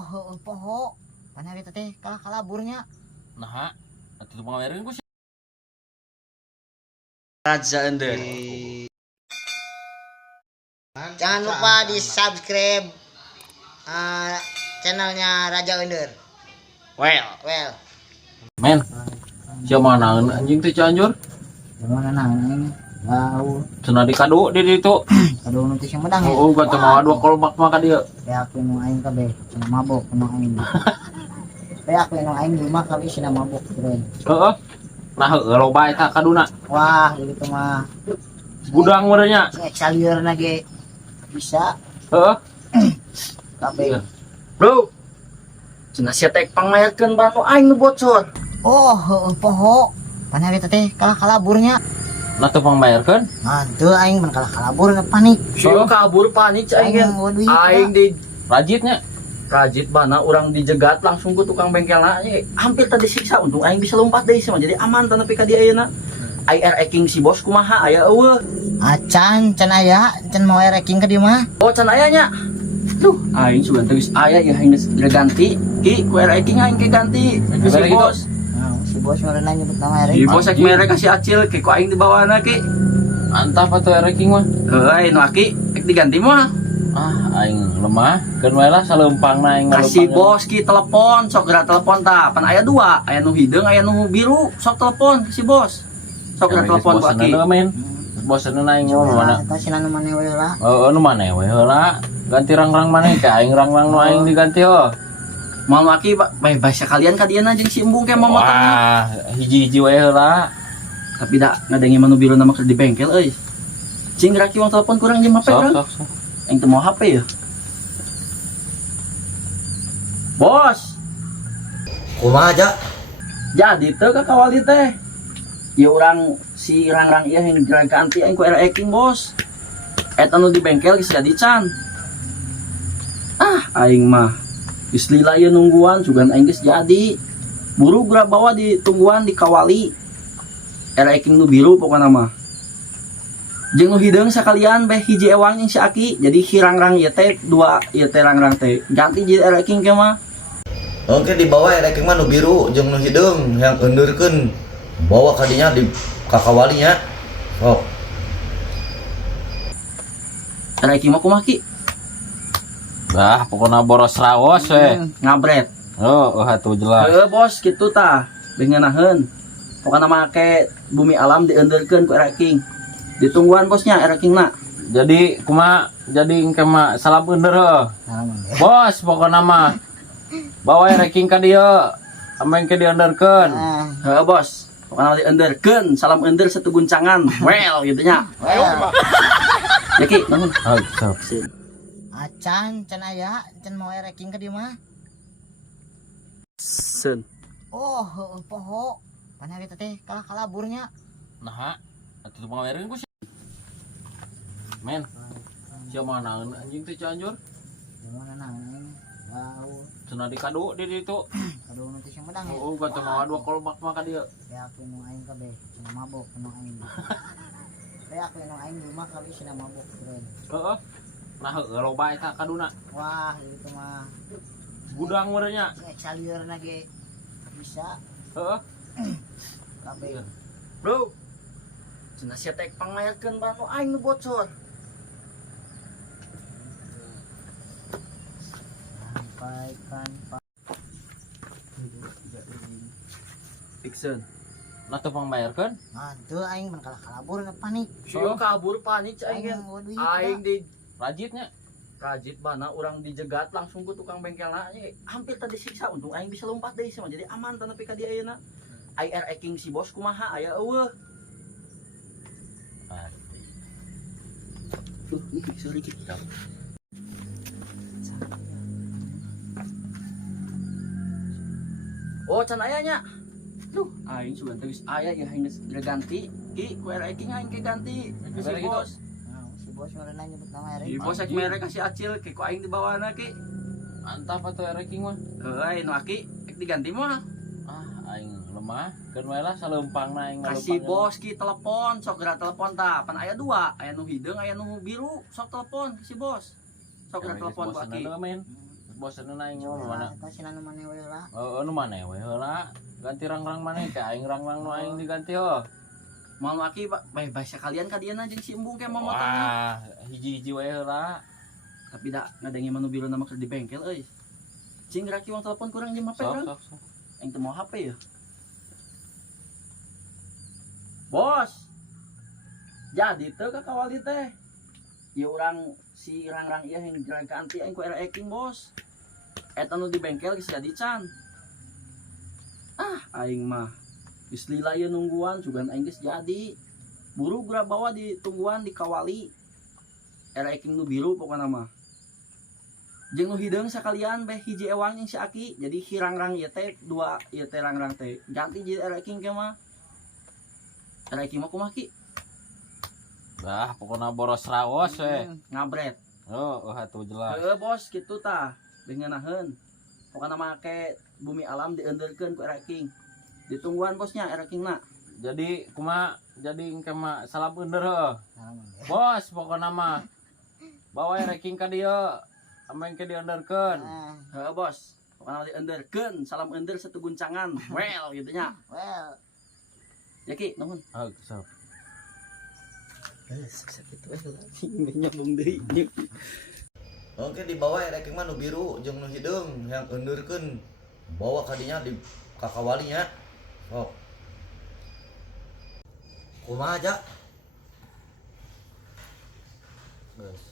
Poho. Pan hari teh kalah kalaburnya. Nah, atuh pangawereun ku Raja Ender. Jangan lupa di subscribe channelnya Raja Under. Well. men. Siapa mana anjing teh Cianjur? Gimana nang? Wow. Cenah di kado di ditu. Aduh nanti sih medang. Oh, kata mau dua kolbak mah ka dieu. Ya aku nu aing kabeh, cenah mabok nu aing. Ya aku nu aing di rumah kabeh cenah mabok keren. Heeh. Nah, heueuh loba eta kaduna. Wah, gitu mah. Gudang merenya. Exaliurna ge bisa Heeh. kabeh. Bro. Cenah sia teh pangmayarkeun barang aing nu bocor. Poho. Pan hari teh kalah kalaburnya. Nah teu pangbayarkeun. Nah, teu aing mun kalah kalabur panik. Sieu kabur panik cai Aing waduh ieu. aing di Rajitnya. rajit bana urang dijegat langsung ku tukang bengkelna hampir tadi siksa untung aing bisa lompat deui sih mah jadi aman tanpa ka dia ayeuna. Air eking si bos kumaha aya eueuh. Acan can aya, can mau ranking ka dieu mah. Oh can aya nya. Duh, aing sugan teu geus aya ya geus ganti. Ki ku air eking aing ke ganti. Si Gitu. bos. Nah, si bos meureunna nyebut nama Si ranking. bos ek mere kasih acil ke ku aing dibawana ki. Mantap atuh ranking mah. Heuh, nu aki ek diganti mah. Ah, aing lemah. Keun wae lah saleumpangna aing Kasih ngaleumpang. bos ki telepon, sok geura telepon tah. Pan aya dua, aya nu hideung, aya nu biru, sok telepon ke si bos. Sok geura telepon ku aki. men. Bosan aing mah mana. Eta cenah nu maneh we lah. Heeh, nu maneh we heula. Ganti rang-rang maneh ka aing rang-rang nu aing diganti heuh. Mau aki bae sekalian ka dieu jeung si embung ke momotan. Wah, hiji-hiji we heula. Tapi da ngadengi manu biru nama keur di bengkel euy. Cing raki wong telepon kurang jeung HP urang. Sok. Aing teu mau HP ya. Bos, Kumaha aja? jadi teu ka kawali teh. Ya urang si rang-rang ieu yang ganti aing ku era eking bos. Eta nu di bengkel geus jadi can. Aing mah geus lila ieu nungguan sugan aing geus jadi. Buru gura bawa di tungguan di kawali. Era eking nu biru pokona mah. Jeung nu hideung sakalian beh hiji ewang jeung si Aki. Jadi hirangrang ieu teh dua ieu teh rangrang teh. Ganti jadi era eking ke mah. Oke di bawah erek mah nu biru jeung nu hideung yang eundeurkeun bawa ka dinya di kakawalinya. Oh, Era eking mah kumaha Ki? Dah, pokona boros raos we. Ngabret. Oh, atuh jelas. Heuh bos kitu tah. Beh ngeunaheun. Pokona make bumi alam diendeurkeun ku era eking. Ditungguan bosnya era eking na. Jadi kumaha? Jadi engke mah salam beuneur heuh. Bos, pokona mah bawa ranking ka dieu. Ameng ke diandarkeun. Nah, Heuh bos. Pokona diendeurkeun, salam ender satu guncangan. Well gitu nya. Ya Ki, nuhun. Oh, sok. acan can aya, can mau ranking ka dieu mah. Sen. Poho. Pan hari teh kalah kalaburnya. Nah, atuh pangawereun ku men. Siapa mana anjing teh Cianjur? Gimana nang? Wow. Cenah di kado di ditu. Aduh nanti sih medang. Oh, kata mau dua kolbak mah ka dieu. Ya aku nu aing kabeh, cenah mabok nu aing. Ya aku nu aing di rumah kabeh cenah mabok keren. Heeh. Nah, heueuh loba eta kaduna. Wah, gitu mah. Gudang merenya. Exaliurna ge bisa Heeh. kabeh. Bro. Cenah sia teh pangmayarkeun barang aing nu bocor. Sampaikan Pak. Fiction. Nah, teu pangbayarkeun. Nah, teu aing mun kalah kalabur panik. Sieu kabur panik cai Aing waduh ieu. aing di Rajitnya. rajit bana urang dijegat langsung ku tukang bengkelna hampir tadi siksa untung aing bisa lompat deui sih mah jadi aman tanpa ka dia ayeuna. Air eking si bos kumaha aya eueuh. Sorry Ki. Oh can aya nya. Duh, aing sugan teu geus aya ya geus ganti. Ki ku air eking aing ke ganti. Si Gitu. bos. Nah, si bos meureunna nyebut nama Si ranking. bos ek mere kasih acil ke ku aing dibawana Ki. Mantap atuh ranking mah. Heuh, nu Aki ek diganti mah. Ah, aing lemah. Keun wae lah saleumpangna aing Kasih ngaleumpang. bos ki telepon, sok geura telepon tah. Pan aya dua, aya nu hideung, aya nu biru, sok telepon ke si bos. Sok geura telepon ku Aki. men. bos anu aing mah mana. Eta sina nu maneh we heula. Anu maneh we heula. Ganti rang-rang maneh ka aing rang-rang nu aing diganti heuh. Mau aki bae sekalian ka dieu jeung si embung ke mamotong. Wah, hiji-hiji we heula. Tapi da ngadengi manu biru nama keur di bengkel euy. Cing raki uang telepon kurang jeung HP urang. Sok. Aing teu mau HP ya. Bos. Jadi teu ka kawali teh. Ieu urang si rang-rang ieu yang ganti aing ku era eking bos. Eta nu di bengkel geus jadi can. Aing mah geus lila ieu nungguan sugan aing geus jadi. Buru gura bawa di tungguan di kawali. Era eking nu biru pokona mah. Jeung nu hideung sakalian beh hiji ewang jeung si Aki. Jadi hirang-rang ieu teh dua ieu teh rang-rang teh. Ganti jadi era eking ke mah. Era eking mah kumaha Ki? Dah pokona boros raos we. Ngabret. Atuh jelas. Heeh bos kitu tah. Beh ngeunaheun. Pokona make bumi alam diendeurkeun ku era eking. Ditungguan bosnya era ekingna. Jadi kumaha jadi engke mah salam beuneur heuh. Salam we. Bos pokona mah bawa ranking ka dieu. Ameng ke diendeurkeun. Heeh bos. Pokona diendeurkeun, salam ender satu guncangan. Well gitu nya. Well, Ya Ki, nuhun. Sok. Sakit itu lah. Nyambung deui. Oke dibawa ranking mah nu biru jeung nu hideung yang eundeurkeun bawa ka dinya di kakawalinya. Sok. Kumaha aja? Geus.